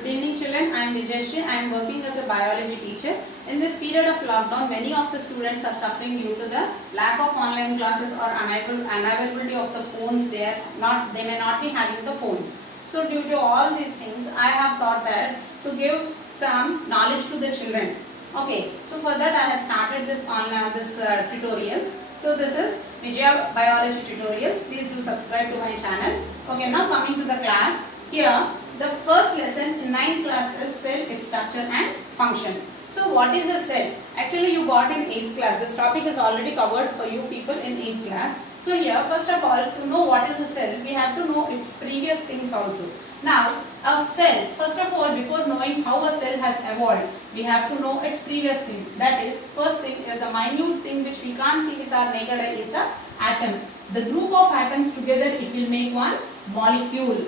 Good evening children, I am Vijayashree. I am working as a biology teacher. In this period of lockdown, many of the students are suffering due to the lack of online classes or unavailability of the phones. They may not be having the phones. So due to all these things, I have thought that to give some knowledge to the children. Okay, so for that I have started this online tutorials. So this is Vijaya Biology Tutorials. Please do subscribe to my channel. Okay, now coming to the class. Here the first lesson in 9th class is cell, its structure and function. So what is a cell? Actually you got in 8th class. This topic is already covered for you people in 8th class. So here first of all, to know what is a cell, we have to know its previous things also. Now a cell, first of all, before knowing how a cell has evolved, we have to know its previous thing. That is, first thing is a minute thing which we can't see with our naked eye is the atom. The group of atoms together, it will make one molecule.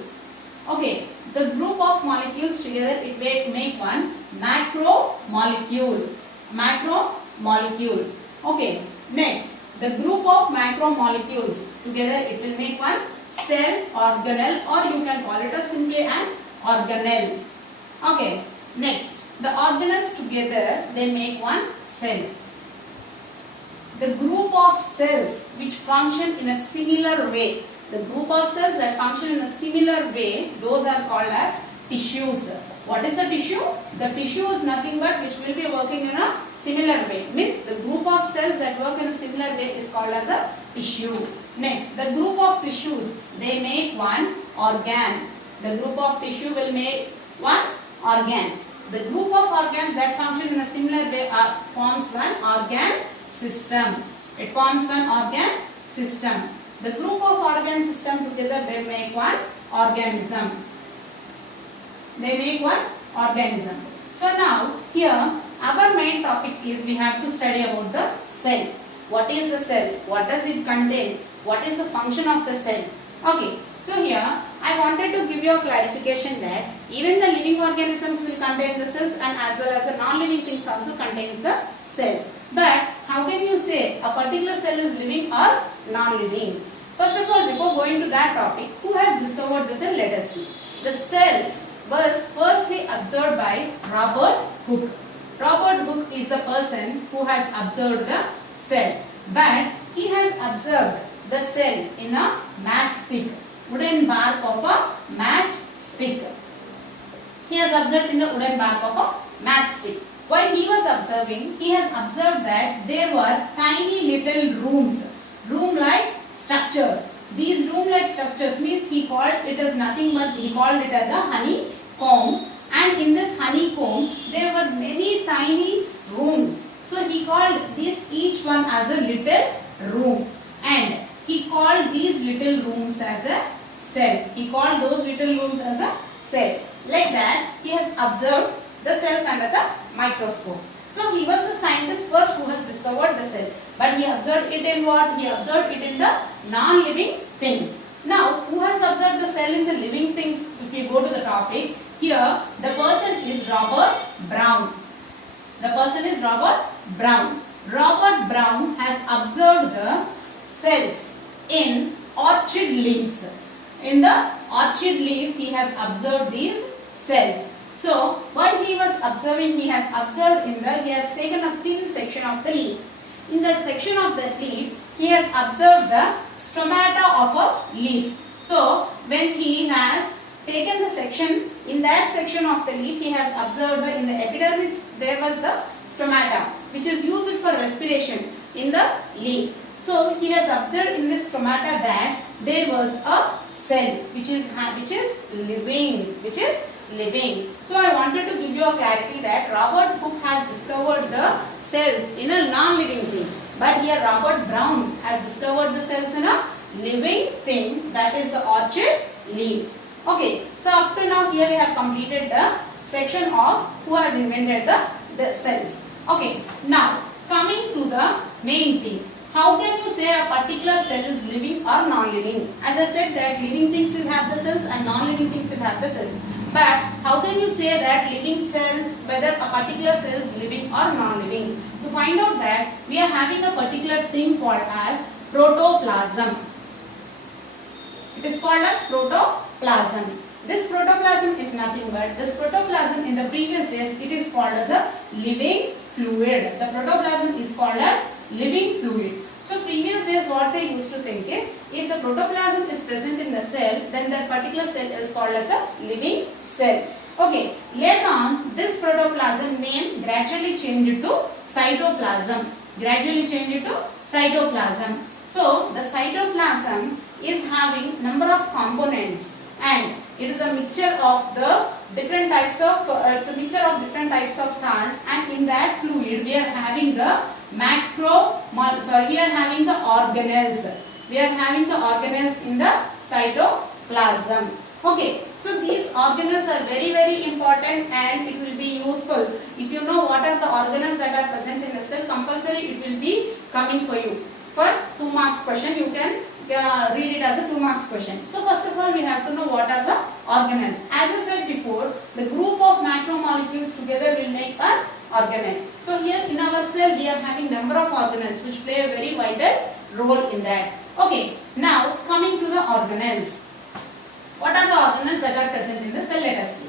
Okay, the group of molecules together, it will make one macromolecule. Macromolecule. Okay, next, the group of macromolecules together, it will make one cell organelle, or you can call it as simply an organelle. Okay, next, the organelles together, they make one cell. The group of cells which function in a similar way, the group of cells that function in a similar way, those are called as tissues. What is a tissue? The tissue is nothing but which will be working in a similar way. Means the group of cells that work in a similar way is called as a tissue. Next, the group of tissues, they make one organ. The group of tissue will make one organ. The group of organs that function in a similar way forms one organ system. It forms one organ system. The group of organ system together, they make one organism. They make one organism. So now here our main topic is we have to study about the cell. What is the cell? What does it contain? What is the function of the cell? Okay, so here I wanted to give you a clarification that even the living organisms will contain the cells, and as well as the non-living things also contains the cell. But how can you say a particular cell is living or non-living? First of all, before going to that topic, who has discovered the cell? Let us see. The cell was firstly observed by Robert Hooke. Robert Hooke is the person who has observed the cell. But he has observed the cell in a matchstick, wooden bark of a matchstick. He has observed in the wooden bark of a matchstick. While he was observing, he has observed that there were tiny little rooms, room-like structures. These room-like structures means he called it as nothing but he called it as a honeycomb. And in this honeycomb, there were many tiny rooms. So he called this each one as a little room, and he called these little rooms as a cell. He called those little rooms as a cell. Like that, he has observed the cells under the microscope. So he was the scientist first who has discovered the cell. But he observed it in what? He observed it in the non-living things. Now, who has observed the cell in the living things? If you go to the topic, here the person is Robert Brown. The person is Robert Brown. Robert Brown has observed the cells in orchid leaves. In the orchid leaves, he has observed these cells. So, what he was observing, he has observed in the, he has taken a thin section of the leaf. In the section of the leaf, he has observed the stomata of a leaf. So, when he has taken the section, in that section of the leaf, he has observed that in the epidermis, there was the stomata, which is used for respiration in the leaves. So, he has observed in this stomata that there was a cell, which is living. So, I wanted to give you a clarity that Robert Hooke has discovered the cells in a non-living thing. But here Robert Brown has discovered the cells in a living thing, that is the orchid leaves. Okay, so up to now here we have completed the section of who has invented the cells. Okay, now coming to the main thing. How can you say a particular cell is living or non-living? As I said that living things will have the cells and non-living things will have the cells. But how can you say that living cells, whether a particular cell is living or non-living? To find out that, we are having a particular thing called as protoplasm. It is called as protoplasm. this protoplasm is nothing but, this protoplasm in the previous days it is called as a living fluid. The protoplasm is called as living fluid. So previous days what they used to think is, if the protoplasm is present in the cell, then that particular cell is called as a living cell. Okay, later on this protoplasm name gradually changed to cytoplasm. Gradually changed to cytoplasm. So the cytoplasm is having number of components, and it is a mixture of the different types of different types of salts, and in that fluid we are having the we are having the organelles. We are having the organelles in the cytoplasm. Okay, so these organelles are very important, and it will be useful. If you know what are the organelles that are present in the cell, compulsory it will be coming for you. For 2 marks question, you can read it as a 2 marks question. So first of all, we have to know what are the organelles. As I said before, the group of macromolecules together will make an organelle. So here in our cell we are having number of organelles which play a very vital role in that. Okay, now coming to the organelles. What are the organelles that are present in the cell? Let us see.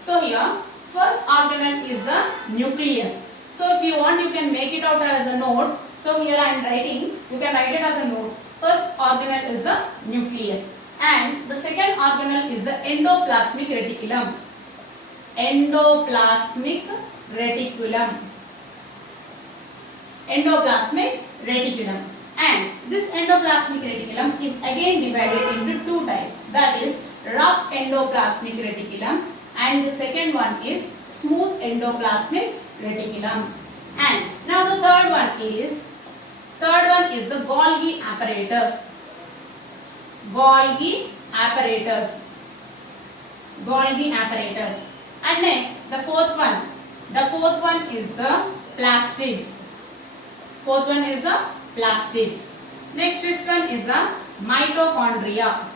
So here, first organelle is the nucleus. So if you want, you can make it out as a note. So here I am writing, you can write it as a note. First organelle is the nucleus, and the second organelle is the endoplasmic reticulum. Endoplasmic reticulum. Endoplasmic reticulum. And this endoplasmic reticulum is again divided into 2 types. That is rough endoplasmic reticulum, and the second one is smooth endoplasmic reticulum. And now the third one is the Golgi apparatus. Golgi apparatus. Golgi apparatus. And next, the fourth one is the plastids. Fourth one is the plastids. Next, fifth one is the mitochondria.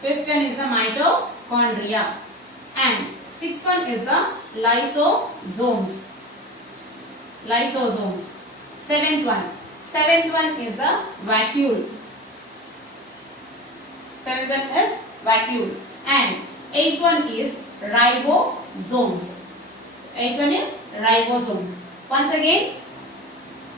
Fifth one is the mitochondria. And sixth one is the lysosomes. Lysosomes. Seventh one is the vacuole. Seventh one is vacuole. And eighth one is ribosomes. Eighth one is ribosomes. Once again,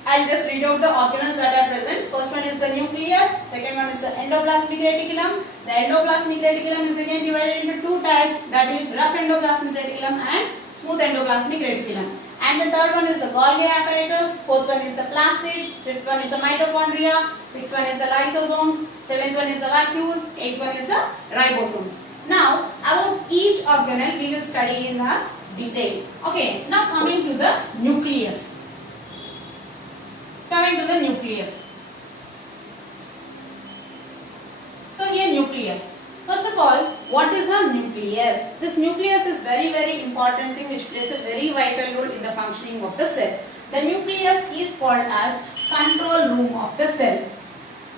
I'll just read out the organelles that are present. First one is the nucleus. Second one is the endoplasmic reticulum. The endoplasmic reticulum is again divided into 2 types. That is rough endoplasmic reticulum and smooth endoplasmic reticulum. And the third one is the Golgi apparatus. Fourth one is the plastids. Fifth one is the mitochondria. Sixth one is the lysosomes. Seventh one is the vacuole. Eighth one is the ribosomes. Now about each organelle we will study in the detail. Okay. Now coming to the nucleus. Coming to the nucleus. So here nucleus. First of all, what is a nucleus? This nucleus is very important thing which plays a very vital role in the functioning of the cell. The nucleus is called as control room of the cell.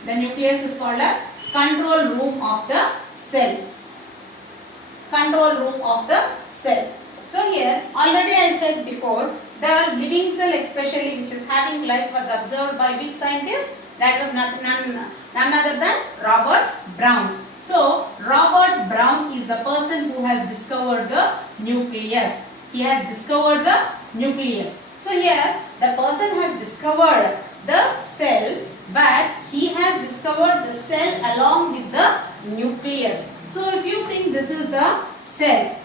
The nucleus is called as control room of the cell. Control room of the cell. So here already I said before, the living cell especially which is having life was observed by which scientist? That was none other than Robert Brown. So Robert Brown is the person who has discovered the nucleus. He has discovered the nucleus. So here the person has discovered the cell, but he has discovered the cell along with the nucleus. So if you think this is the cell,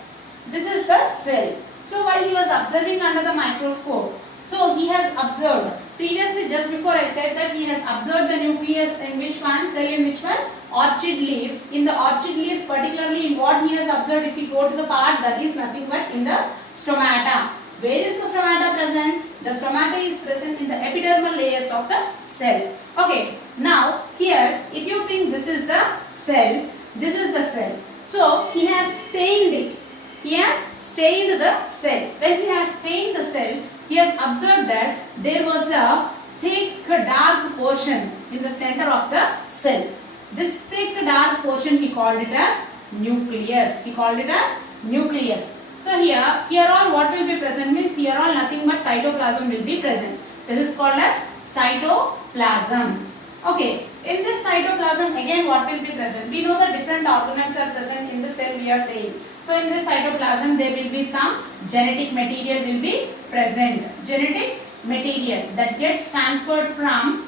this is the cell. So while he was observing under the microscope, so he has observed, previously just before I said that he has observed the nucleus in which one, cell in which one? Orchid leaves. In the orchid leaves, particularly in what he has observed, if we go to the part that is nothing but in the stomata. Where is the stomata present? The stomata is present in the epidermal layers of the cell. Okay, now here if you think this is the cell, this is the cell. So he has stained it. He has stained the cell. When he has stained the cell, he has observed that there was a thick dark portion in the center of the cell. This thick dark portion he called it as nucleus. He called it as nucleus. So here all what will be present means here all nothing but cytoplasm will be present. This is called as cytoplasm. Okay. In this cytoplasm, again what will be present? We know that different organelles are present in the cell, we are saying. So in this cytoplasm there will be some genetic material will be present. Genetic material that gets transferred from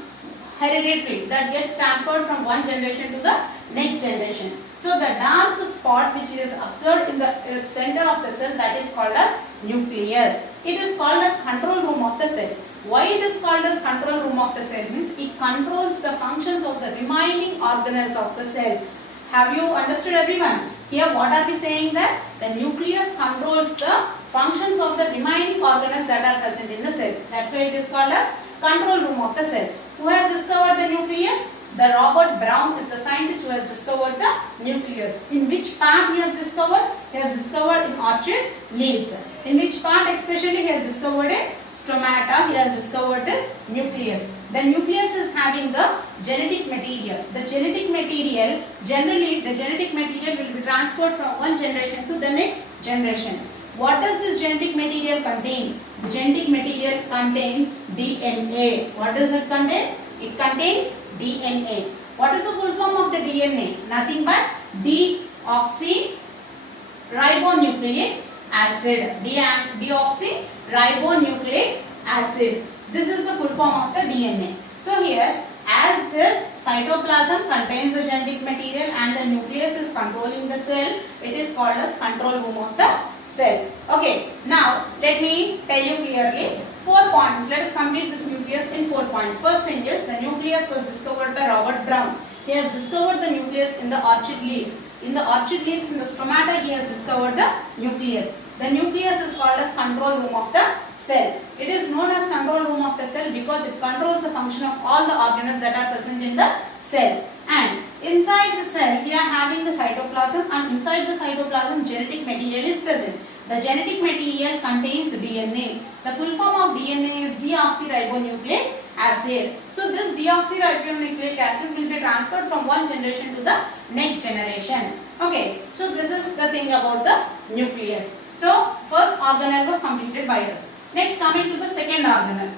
hereditary, that gets transferred from one generation to the next generation. So the dark spot which is observed in the center of the cell, that is called as nucleus. It is called as control room of the cell. Why it is called as control room of the cell? Means it controls the functions of the remaining organelles of the cell. Have you understood, everyone? Here what are we saying? That the nucleus controls the functions of the remaining organelles that are present in the cell. That's why it is called as control room of the cell. Who has discovered the nucleus? The Robert Brown is the scientist who has discovered the nucleus. In which part he has discovered? He has discovered in orchid leaves. In which part especially he has discovered a stomata, he has discovered this nucleus. The nucleus is having the genetic material. The genetic material, generally the genetic material will be transferred from one generation to the next generation. What does this genetic material contain? The genetic material contains DNA. What does it contain? It contains DNA. What is the full form of the DNA? Nothing but deoxyribonucleic acid. Deoxyribonucleic acid. This is the full form of the DNA. So here, as this cytoplasm contains the genetic material and the nucleus is controlling the cell, it is called as control room of the cell. Okay, now let me tell you clearly 4 points. Let us complete this nucleus in 4 points. First thing is, the nucleus was discovered by Robert Brown. He has discovered the nucleus in the orchid leaves. In the orchid leaves, in the stomata, he has discovered the nucleus. The nucleus is called as control room of the cell. It is known as control room of the cell because it controls the function of all the organelles that are present in the cell. And inside the cell, we are having the cytoplasm, and inside the cytoplasm, genetic material is present. The genetic material contains DNA. The full form of DNA is deoxyribonucleic acid. So this deoxyribonucleic acid will be transferred from one generation to the next generation. Okay, so this is the thing about the nucleus. So first organelle was completed by us. Next, coming to the second organelle.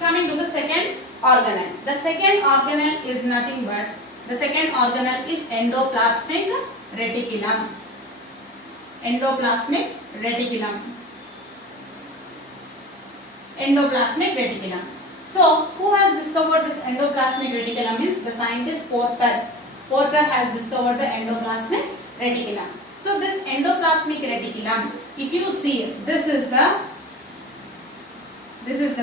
Coming to the second organelle. The second organelle is nothing but, the second organelle is endoplasmic reticulum. Endoplasmic reticulum. Endoplasmic reticulum. So, who has discovered this endoplasmic reticulum is the scientist Porter. Porter has discovered the endoplasmic reticulum. So, this endoplasmic reticulum, if you see, this is the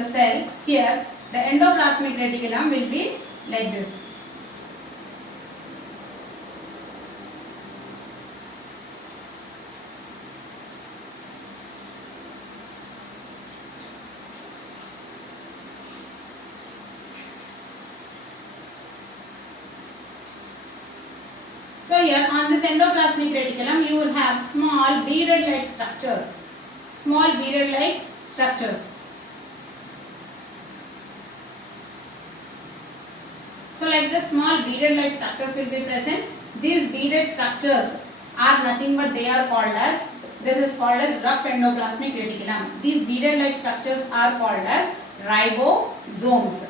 cell. Here, the endoplasmic reticulum will be like this. So here on this endoplasmic reticulum, you will have small beaded-like structures. Small beaded-like structures. So like the small beaded-like structures will be present. These beaded structures are nothing but they are called as, this is called as rough endoplasmic reticulum. These beaded-like structures are called as ribosomes.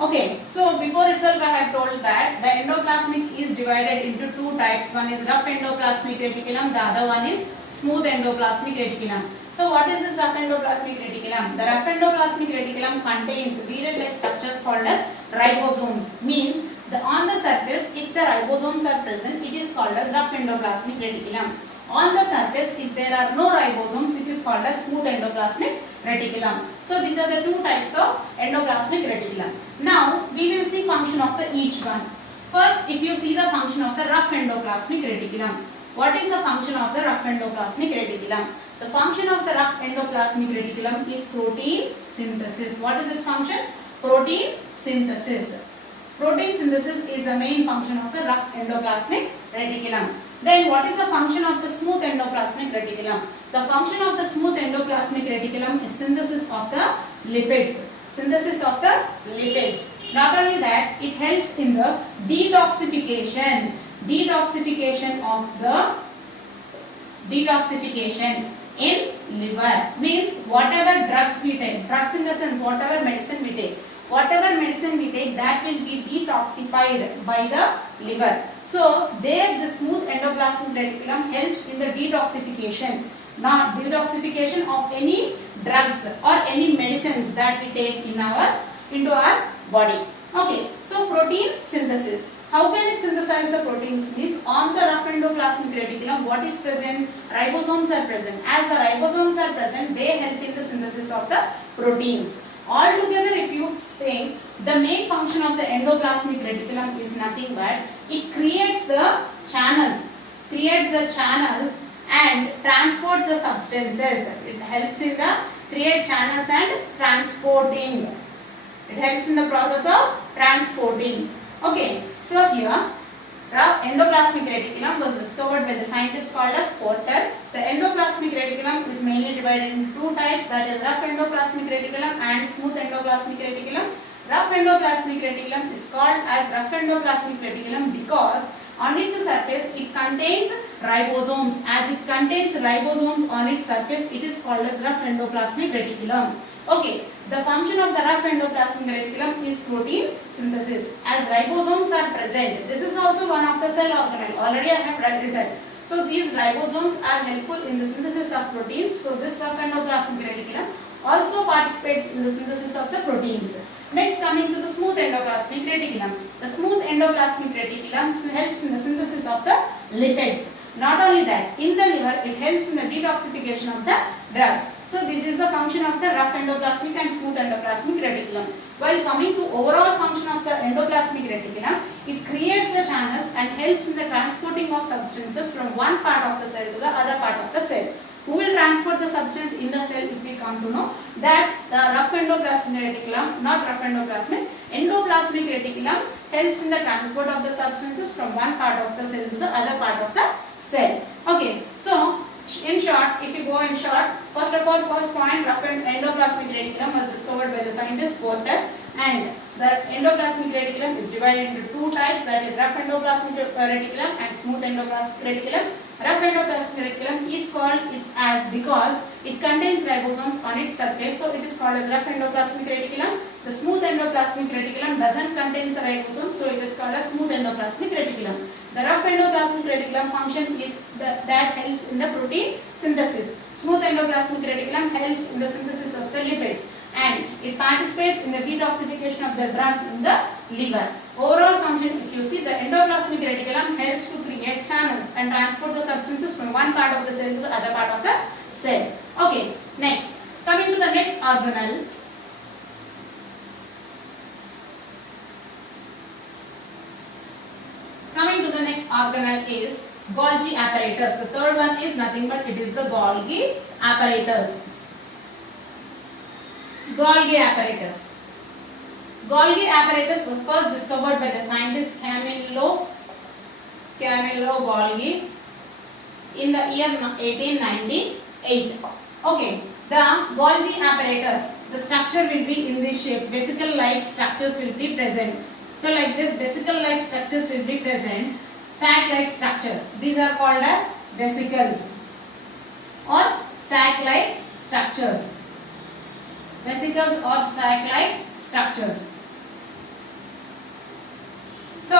Okay, so before itself I have told that the endoplasmic is divided into two types. One is rough endoplasmic reticulum, the other one is smooth endoplasmic reticulum. So what is this rough endoplasmic reticulum? The rough endoplasmic reticulum contains beaded-like structures called as ribosomes. Means on the surface, if the ribosomes are present, it is called as rough endoplasmic reticulum. On the surface, if there are no ribosomes, it is called as smooth endoplasmic reticulum. So these are the two types of endoplasmic reticulum. Now we will see function of the each one. First, if you see the function of the rough endoplasmic reticulum. What is the function of the rough endoplasmic reticulum? The function of the rough endoplasmic reticulum is protein synthesis. What is its function? Protein synthesis. Protein synthesis is the main function of the rough endoplasmic reticulum. Then what is the function of the smooth endoplasmic reticulum? The function of the smooth endoplasmic reticulum is synthesis of the lipids. Synthesis of the lipids. Not only that, it helps in the detoxification in liver. Means whatever drugs we take, drugs in the sense whatever medicine we take, that will be detoxified by the liver. So there the smooth endoplasmic reticulum helps in the detoxification, not detoxification of any drugs or any medicines that we take into our body. Okay, so protein synthesis. How can it synthesize the proteins? Means on the rough endoplasmic reticulum, what is present? Ribosomes are present. As the ribosomes are present, they help in the synthesis of the proteins. Altogether, if you think, the main function of the endoplasmic reticulum is nothing but it creates the channels, and transports the substances. It helps in the create channels and transporting. It helps in the process of transporting. Okay, so here rough endoplasmic reticulum was discovered by the scientist called as Porter. The endoplasmic reticulum is mainly divided into two types, that is rough endoplasmic reticulum and smooth endoplasmic reticulum. Rough endoplasmic reticulum is called as rough endoplasmic reticulum because on its surface it contains ribosomes. As it contains ribosomes on its surface, it is called as rough endoplasmic reticulum. Okay, the function of the rough endoplasmic reticulum is protein synthesis. As ribosomes are present, this is also one of the cell organelle. Already I have written. So these ribosomes are helpful in the synthesis of proteins. So this rough endoplasmic reticulum also participates in the synthesis of the proteins. Next, coming to the smooth endoplasmic reticulum. The smooth endoplasmic reticulum helps in the synthesis of the lipids. Not only that, in the liver it helps in the detoxification of the drugs. So this is the function of the rough endoplasmic and smooth endoplasmic reticulum. While coming to overall function of the endoplasmic reticulum, it creates the channels and helps in the transporting of substances from one part of the cell to the other part of the cell. Who will transport the substance in the cell? If we come to know that the rough endoplasmic reticulum, not rough endoplasmic, endoplasmic reticulum helps in the transport of the substances from one part of the cell to the other part of the cell. Okay, so in short, if you go in short, first of all, first point, rough endoplasmic reticulum was discovered by the scientist Porter, and the endoplasmic reticulum is divided into two types, that is rough endoplasmic reticulum and smooth endoplasmic reticulum. Rough endoplasmic reticulum is called it as because it contains ribosomes on its surface, so it is called as rough endoplasmic reticulum. The smooth endoplasmic reticulum doesn't contain the ribosome, so it is called as smooth endoplasmic reticulum. The rough endoplasmic reticulum function is that helps in the protein synthesis. Smooth endoplasmic reticulum helps in the synthesis of the lipids, and it participates in the detoxification of the drugs in the liver. Overall function, if you see, the endoplasmic reticulum helps to create channels and transport the substances from one part of the cell to the other part of the cell. Okay, next, coming to the next organelle. Coming to the next organelle is Golgi apparatus. The third one is nothing but it is the Golgi apparatus. Golgi apparatus. Golgi apparatus was first discovered by the scientist Camillo Golgi in the year 1898. Okay, the Golgi apparatus, the structure will be in this shape. Vesicle-like structures will be present. So like this, vesicle-like structures will be present. Sac-like structures. These are called as vesicles or sac-like structures. Vesicles or sac-like structures. So,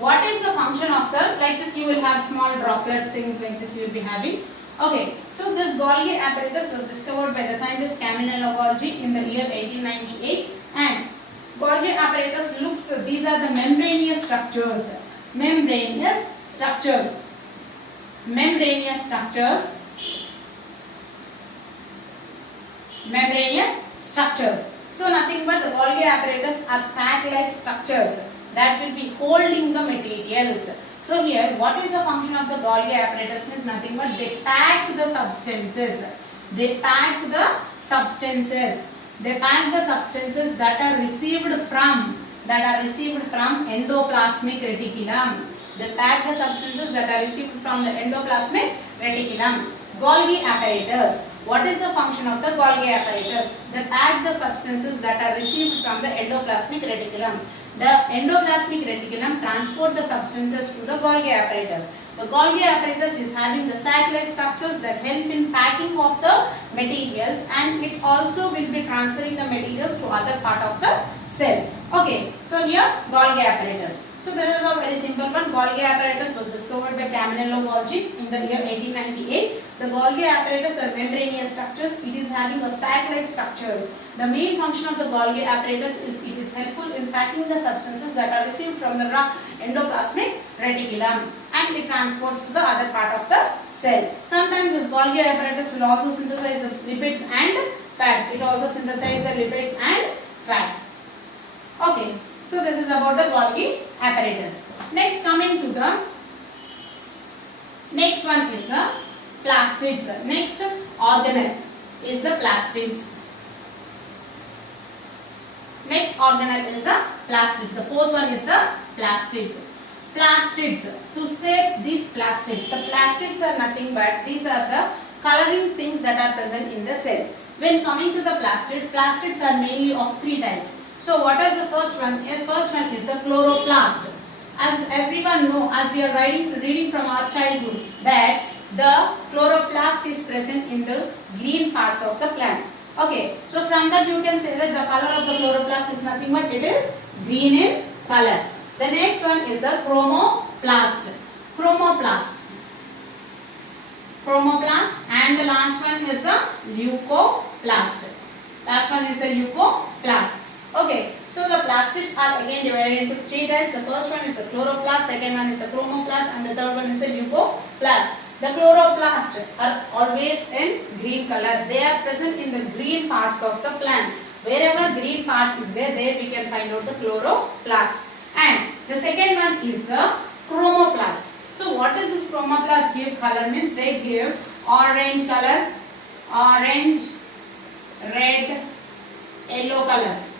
what is the function of the, like this you will have small droplets, things like this you will be having. Okay, so this Golgi apparatus was discovered by the scientist Camillo Golgi in the year 1898, and Golgi apparatus looks, these are the membranous structures. Membranous structures. Membranous structures. Membranous structures. So nothing but the Golgi apparatus are sac-like structures that will be holding the materials. So here, what is the function of the Golgi apparatus? Means nothing but they pack the substances. They pack the substances. They pack the substances that are received from endoplasmic reticulum. They pack the substances that are received from the endoplasmic reticulum. Golgi apparatus. What is the function of the Golgi apparatus? They pack the substances that are received from the endoplasmic reticulum. The endoplasmic reticulum transport the substances to the Golgi apparatus. The Golgi apparatus is having the sac-like structures that help in packing of the materials, and it also will be transferring the materials to other part of the cell. Okay, so here Golgi apparatus. So this is a very simple one. Golgi apparatus was discovered by Camillo Golgi in the year 1898. The Golgi apparatus are membranous structures. It is having a sac-like structures. The main function of the Golgi apparatus is it is helpful in packing the substances that are received from the endoplasmic reticulum, and it transports to the other part of the cell. Sometimes this Golgi apparatus will also synthesize the lipids and fats. It also synthesizes the lipids and fats. Okay. So this is about the Golgi apparatus. Next, coming to the next one is the plastids. Next organelle is the plastids. Next organelle is the plastids. The fourth one is the plastids. Plastids. To say these plastids, the plastids are nothing but these are the coloring things that are present in the cell. When coming to the plastids, plastids are mainly of three types. So what is the first one? Yes, first one is the chloroplast. As everyone know, as we are reading from our childhood, that the chloroplast is present in the green parts of the plant. Okay, so from that you can say that the color of the chloroplast is nothing but it is green in color. The next one is the chromoplast. Chromoplast. Chromoplast, and the last one is the leucoplast. Last one is the leucoplast. Okay, so the plastids are again divided into three types. The first one is the chloroplast, second one is the chromoplast, and the third one is the leucoplast. The chloroplasts are always in green color. They are present in the green parts of the plant. Wherever green part is there we can find out the chloroplast. And the second one is the chromoplast. So what does this chromoplast give color? Means they give orange color, orange, red, yellow colors.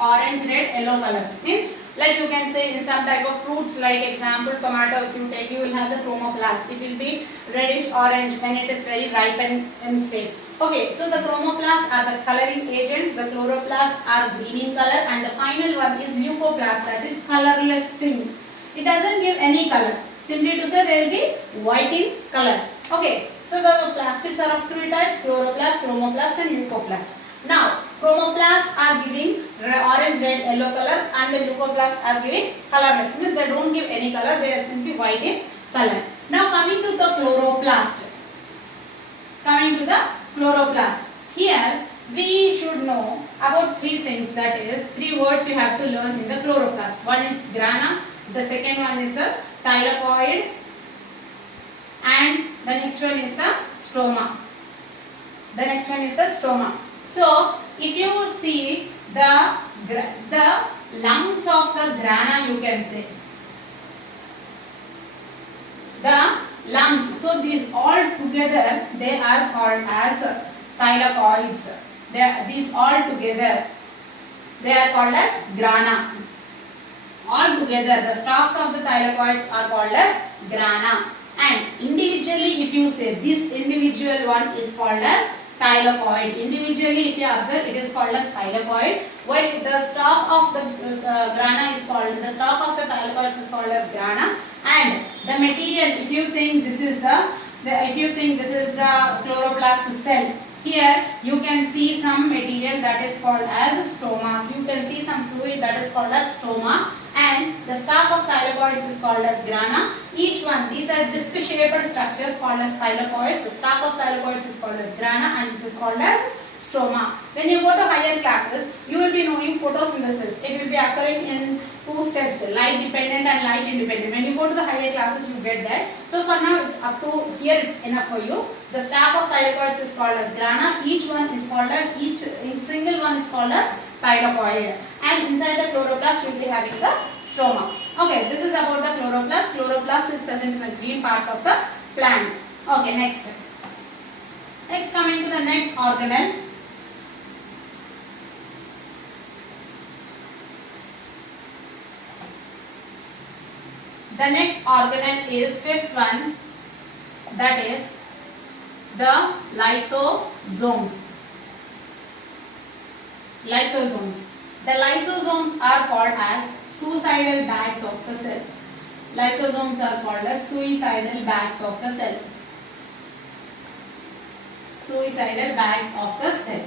Orange, red, yellow colors. Means like you can say in some type of fruits, like example tomato, if you take, you will have the chromoplast. It will be reddish orange when it is very ripened in state. Okay, so the chromoplasts are the coloring agents, the chloroplasts are green in color, and the final one is leucoplast, that is colorless thing. It doesn't give any color. Simply to say they will be white in color. Okay, so the plastids are of three types: chloroplast, chromoplast, and leucoplast. Now, chromoplasts are giving orange, red, yellow color, and the leucoplasts are giving colorless. Means they don't give any color; they are simply white in color. Now, coming to the chloroplast. Coming to the chloroplast. Here, we should know about three things. That is, three words you have to learn in the chloroplast. One is grana. The second one is the thylakoid, and the next one is the stoma. The next one is the stoma. So, if you see the lungs of the grana, you can say the lungs. So, these all together they are called as thylakoids. These all together they are called as grana. All together the stalks of the thylakoids are called as grana, and individually if you say this individual one is called as thylakoid. Individually if you observe, it is called as thylakoid, while the stalk of the grana is called, the stalk of the thylakoids is called as grana, and the material, if you think this is the chloroplast cell, here you can see some material that is called as stoma. You can see some fluid that is called as stoma, and the stalk of thylakoids is called as grana. Each one, these are disc shaped structures called as thylakoids. The stalk of thylakoids is called as grana, and this is called as stoma. When you go to higher classes, you will be knowing photosynthesis. It will be occurring in two steps, light dependent and light independent. When you go to the higher classes, you get that. So for now, it's up to here, it's enough for you. The stalk of thylakoids is called as grana. Each one is called as, single one is called as thylakoid. And inside the chloroplast, you will be having the stoma. Okay, this is about the chloroplast. Chloroplast is present in the green parts of the plant. Okay, next. Next, coming to the next organelle. The next organelle is fifth one, that is the lysosomes. Lysosomes. The lysosomes are called as suicidal bags of the cell. Lysosomes are called as suicidal bags of the cell. Suicidal bags of the cell.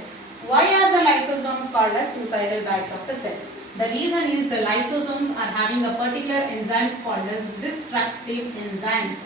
Why are the lysosomes called as suicidal bags of the cell? The reason is the lysosomes are having a particular enzymes called as destructive enzymes.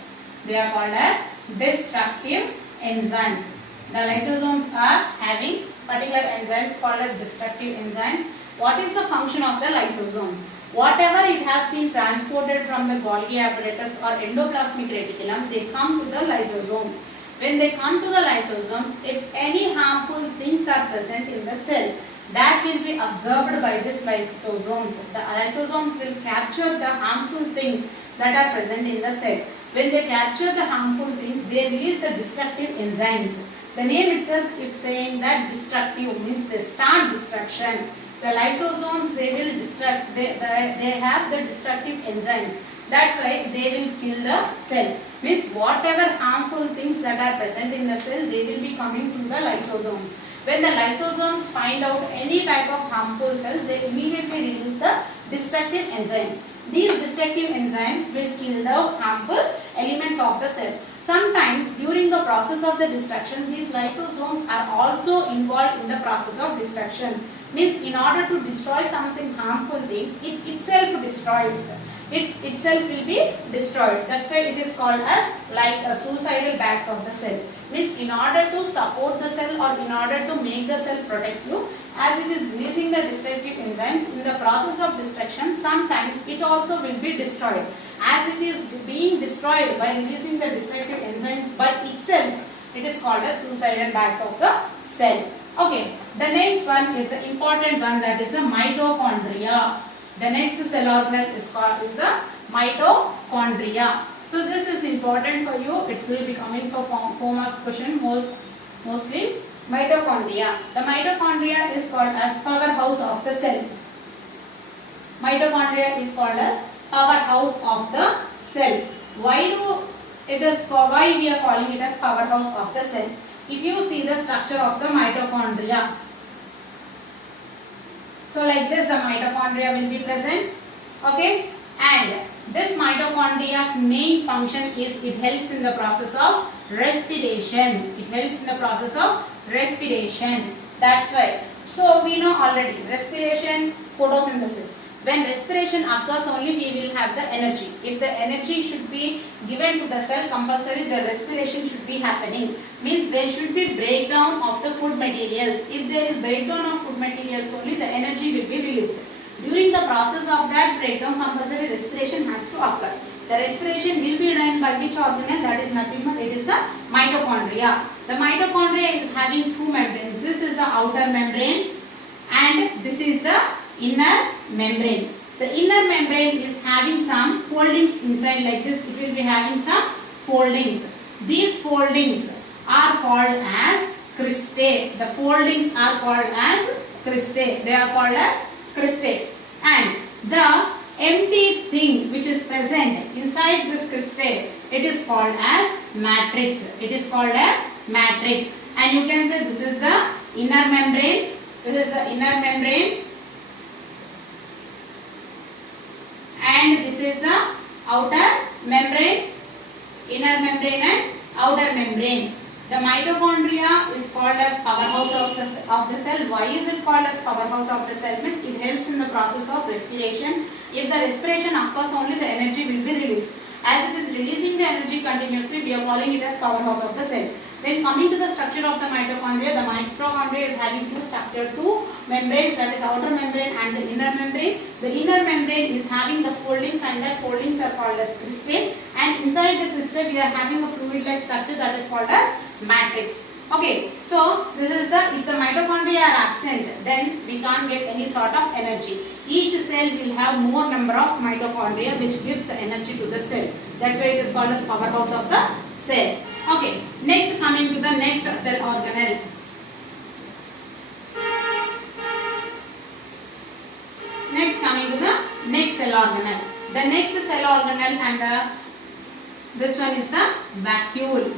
They are called as destructive enzymes. The lysosomes are having particular enzymes called as destructive enzymes. What is the function of the lysosomes? Whatever it has been transported from the Golgi apparatus or endoplasmic reticulum, they come to the lysosomes. When they come to the lysosomes, if any harmful things are present in the cell, that will be absorbed by this lysosomes. The lysosomes will capture the harmful things that are present in the cell. When they capture the harmful things, they release the destructive enzymes. The name itself is saying that destructive means they start destruction. The lysosomes, they will destruct, they have the destructive enzymes. That's why they will kill the cell. Means whatever harmful things that are present in the cell, they will be coming to the lysosomes. When the lysosomes find out any type of harmful cell, they immediately release the destructive enzymes. These destructive enzymes will kill those harmful elements of the cell. Sometimes during the process of the destruction, these lysosomes are also involved in the process of destruction. Means in order to destroy something harmful thing, it itself destroys. It itself will be destroyed. That's why it is called as like a suicidal bags of the cell. Means in order to support the cell or in order to make the cell protective, as it is releasing the destructive enzymes, in the process of destruction, sometimes it also will be destroyed. As it is being destroyed by releasing the destructive enzymes by itself, it is called as suicidal bags of the cell. Okay, the next one is the important one, that is the mitochondria. The next cell organelle is the mitochondria. So this is important for you. It will be coming for 4 marks question mostly. Mitochondria. The mitochondria is called as powerhouse of the cell. Mitochondria is called as powerhouse of the cell. Why we are calling it as powerhouse of the cell? If you see the structure of the mitochondria, so like this the mitochondria will be present, okay, and this mitochondria's main function is it helps in the process of respiration. It helps in the process of respiration. That's why. So we know already respiration, photosynthesis. When respiration occurs only we will have the energy. If the energy should be given to the cell, compulsory the respiration should be happening. Means there should be breakdown of the food materials. If there is breakdown of food materials only, the energy will be released. During the process of that breakdown, compulsory respiration has to occur. The respiration will be done by which organelle? That is nothing but it is the mitochondria. The mitochondria is having 2 membranes. This is the outer membrane and this is the inner membrane. The inner membrane is having some foldings inside like this. It will be having some foldings. These foldings are called as cristae. The foldings are called as cristae. They are called as cristae. And the empty thing which is present inside this cristae, it is called as matrix. It is called as matrix. And you can say this is the inner membrane. This is the inner membrane. And this is the outer membrane, inner membrane and outer membrane. The mitochondria is called as powerhouse of the cell. Why is it called as powerhouse of the cell? Means it helps in the process of respiration. If the respiration occurs only, the energy will be released. As it is releasing the energy continuously, we are calling it as powerhouse of the cell. When coming to the structure of the mitochondria is having two membranes, that is outer membrane and the inner membrane. The inner membrane is having the foldings and that foldings are called as cristae, and inside the cristae we are having a fluid-like structure that is called as matrix. Okay, so this is if the mitochondria are absent, then we can't get any sort of energy. Each cell will have more number of mitochondria which gives the energy to the cell. That's why it is called as powerhouse of the cell. Okay, next coming to the next cell organelle. Next coming to the next cell organelle. The next cell organelle and this one is the vacuole.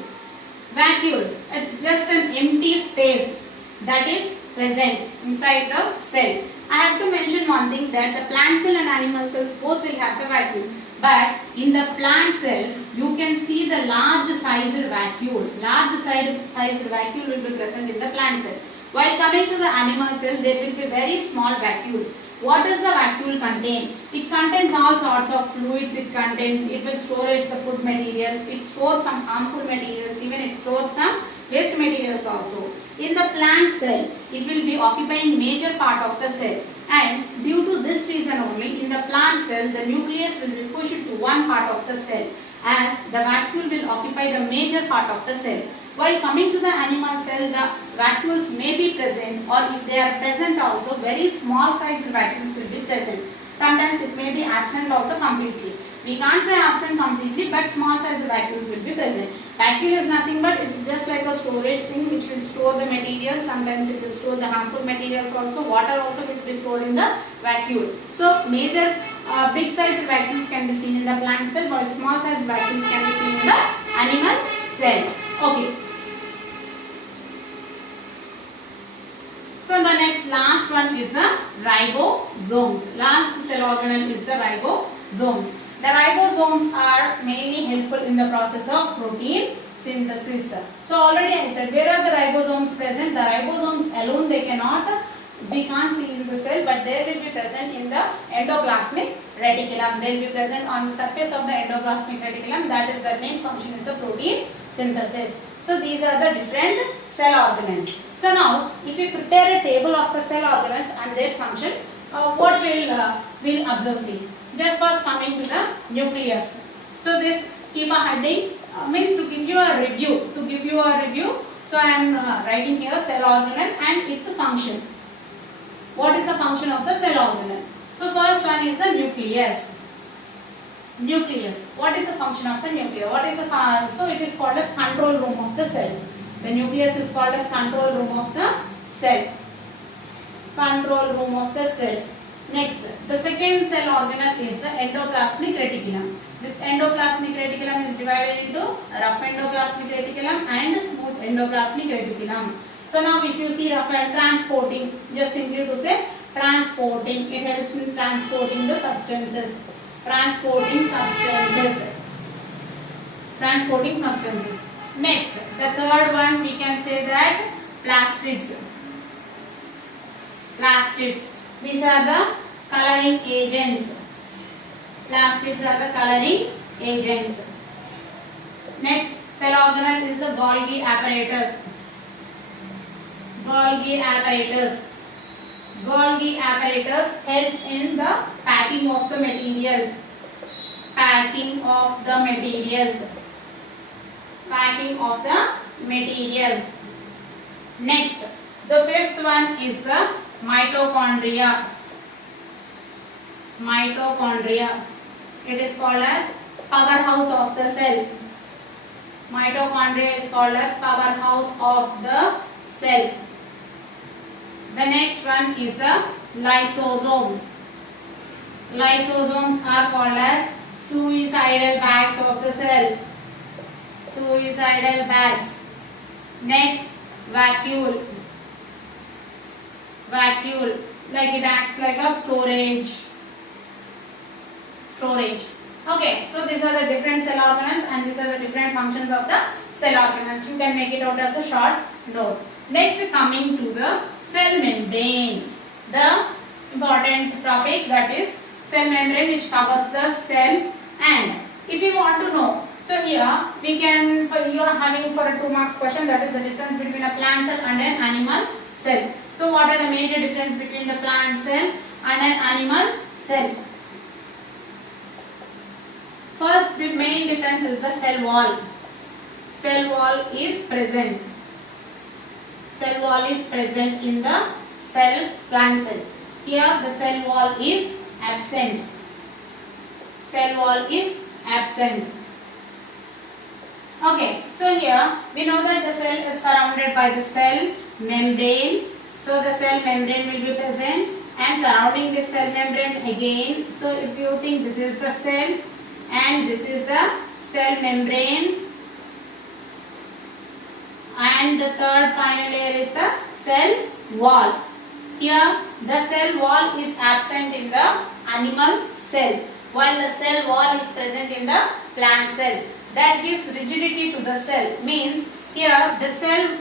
Vacuole, it's just an empty space that is present inside the cell. I have to mention one thing, that the plant cell and animal cells both will have the vacuole. But in the plant cell, you can see the large sized vacuole. Large sized vacuole will be present in the plant cell. While coming to the animal cell, there will be very small vacuoles. What does the vacuole contain? It contains all sorts of fluids. It will storage the food material. It stores some harmful materials. Even it stores some waste materials also. In the plant cell, it will be occupying major part of the cell. And due to this reason only, in the plant cell, the nucleus will be pushed to one part of the cell, as the vacuole will occupy the major part of the cell. While coming to the animal cell, the vacuoles may be present, or if they are present also, very small sized vacuoles will be present. Sometimes it may be absent also completely. We can't say absent completely, but small sized vacuoles will be present. Vacuole is nothing but it's just like a storage thing which will store the material. Sometimes it will store the harmful materials also. Water also will be stored in the vacuole. So major big sized vacuoles can be seen in the plant cell, while small sized vacuoles can be seen in the animal cell. Okay. So the last one is the ribosomes. Last cell organelle is the ribosomes. The ribosomes are mainly helpful in the process of protein synthesis. So already I said, where are the ribosomes present? The ribosomes alone we can't see in the cell, but they will be present in the endoplasmic reticulum. They will be present on the surface of the endoplasmic reticulum. That is, their main function is the protein synthesis. So these are the different cell organelles. So now, if we prepare a table of the cell organelles and their function, what we'll observe? See. Just first coming to the nucleus. So this keep a heading means to give you a review. So I am writing here cell organelle and its function. What is the function of the cell organelle? So first one is the nucleus. Nucleus. What is the function of the nucleus? So it is called as control room of the cell. The nucleus is called as control room of the cell. Control room of the cell. Next, the second cell organelle is the endoplasmic reticulum. This endoplasmic reticulum is divided into rough endoplasmic reticulum and smooth endoplasmic reticulum. So now if you see rough and transporting, just simply to say transporting, it helps in transporting the substances. Transporting substances. Next, the third one we can say that plastids. These are the coloring agents. Plastids are the coloring agents. Next cell organelle is the Golgi apparatus. Golgi apparatus helps in the packing of the materials. Next, the fifth one is the mitochondria. It is called as powerhouse of the cell. Mitochondria is called as powerhouse of the cell. The next one is the lysosomes. Lysosomes are called as suicidal bags of the cell. Next, vacuole. Like it acts like a storage. Okay, so these are the different cell organelles and these are the different functions of the cell organelles. You can make it out as a short note. Next, coming to the cell membrane. The important topic, that is cell membrane, which covers the cell. And if you want to know, so here we can, you are having for a 2 marks question, that is the difference between a plant cell and an animal cell. So what are the major difference between the plant cell and an animal cell? First, the main difference is the cell wall. Cell wall is present. In the plant cell. Here the cell wall is absent. Okay, so here we know that the cell is surrounded by the cell membrane. So the cell membrane will be present and surrounding this cell membrane again. So if you think this is the cell and this is the cell membrane, and the third final layer is the cell wall. Here the cell wall is absent in the animal cell. while the cell wall is present in the plant cell. That gives rigidity to the cell. Means here the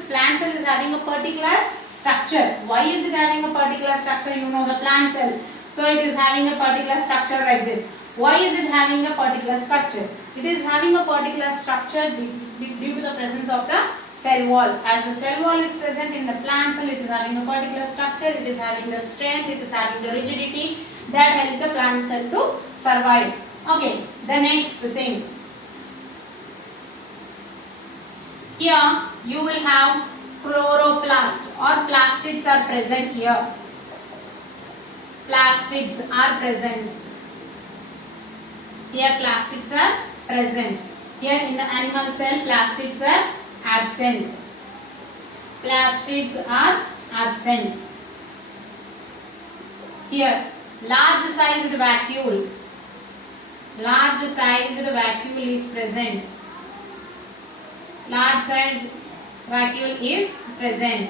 plant cell is having a particular structure. Why is it having a particular structure? You know, the plant cell. So it is having a particular structure like this. Why is it having a particular structure? It is having a particular structure due to the presence of the cell wall. As the cell wall is present in the plant cell, it is having a particular structure, it is having the strength, it is having the rigidity that helps the plant cell to survive. Okay, the next thing. Here you will have chloroplast or plastids are present here. Plastids are present. Here plastids are present. Here in the animal cell plastids are absent. Plastids are absent. Here large sized vacuole. Large sized vacuole is present. Large sized vacuole is present.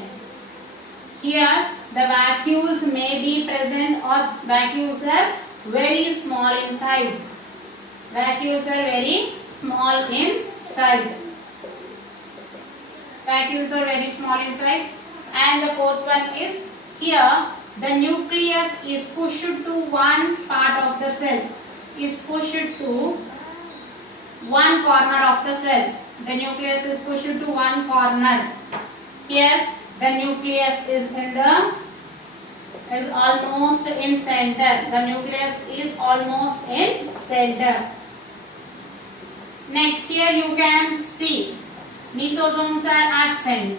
Here the vacuoles may be present or vacuoles are very small in size. Vacuoles are very small in size. Vacuoles are very small in size. And the fourth one is here the nucleus is pushed to one part of the cell. Is pushed to one corner of the cell. The nucleus is pushed to one corner. Here the nucleus is almost in center. The nucleus is almost in center. Next, here you can see mesosomes are absent.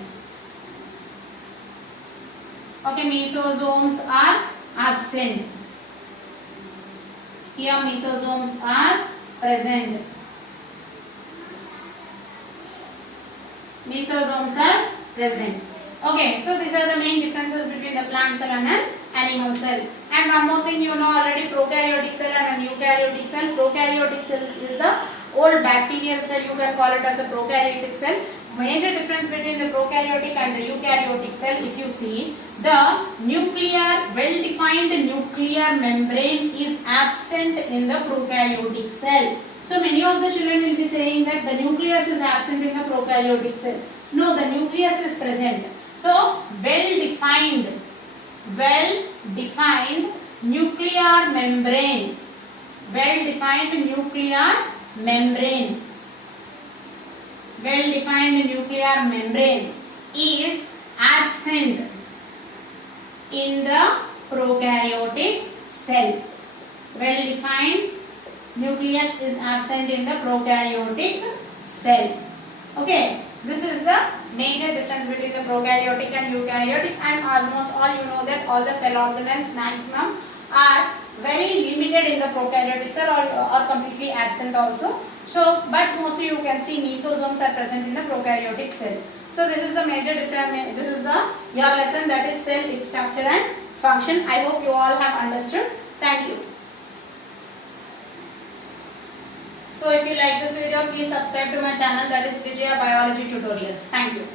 Okay, mesosomes are absent. Here mesosomes are present. Mesosomes are present. Okay, so these are the main differences between the plant cell and an animal cell. And one more thing you know already, prokaryotic cell and a eukaryotic cell. Prokaryotic cell is the old bacterial cell, you can call it as a prokaryotic cell. Major difference between the prokaryotic and the eukaryotic cell, if you see, the well-defined nuclear membrane is absent in the prokaryotic cell. So many of the children will be saying that the nucleus is absent in the prokaryotic cell. No, the nucleus is present. So well-defined nuclear membrane. Well-defined nuclear membrane. Well-defined nuclear membrane is absent in the prokaryotic cell. Well-defined nucleus is absent in the prokaryotic cell. Okay, this is the major difference between the prokaryotic and eukaryotic, and almost all you know that all the cell organelles maximum are very limited in the prokaryotic cell or completely absent also. So, but mostly you can see mesosomes are present in the prokaryotic cell. So, this is the major difference. This is your lesson, that is cell, its structure and function. I hope you all have understood. Thank you. So, if you like this video, please subscribe to my channel, that is Vijaya Biology Tutorials. Thank you.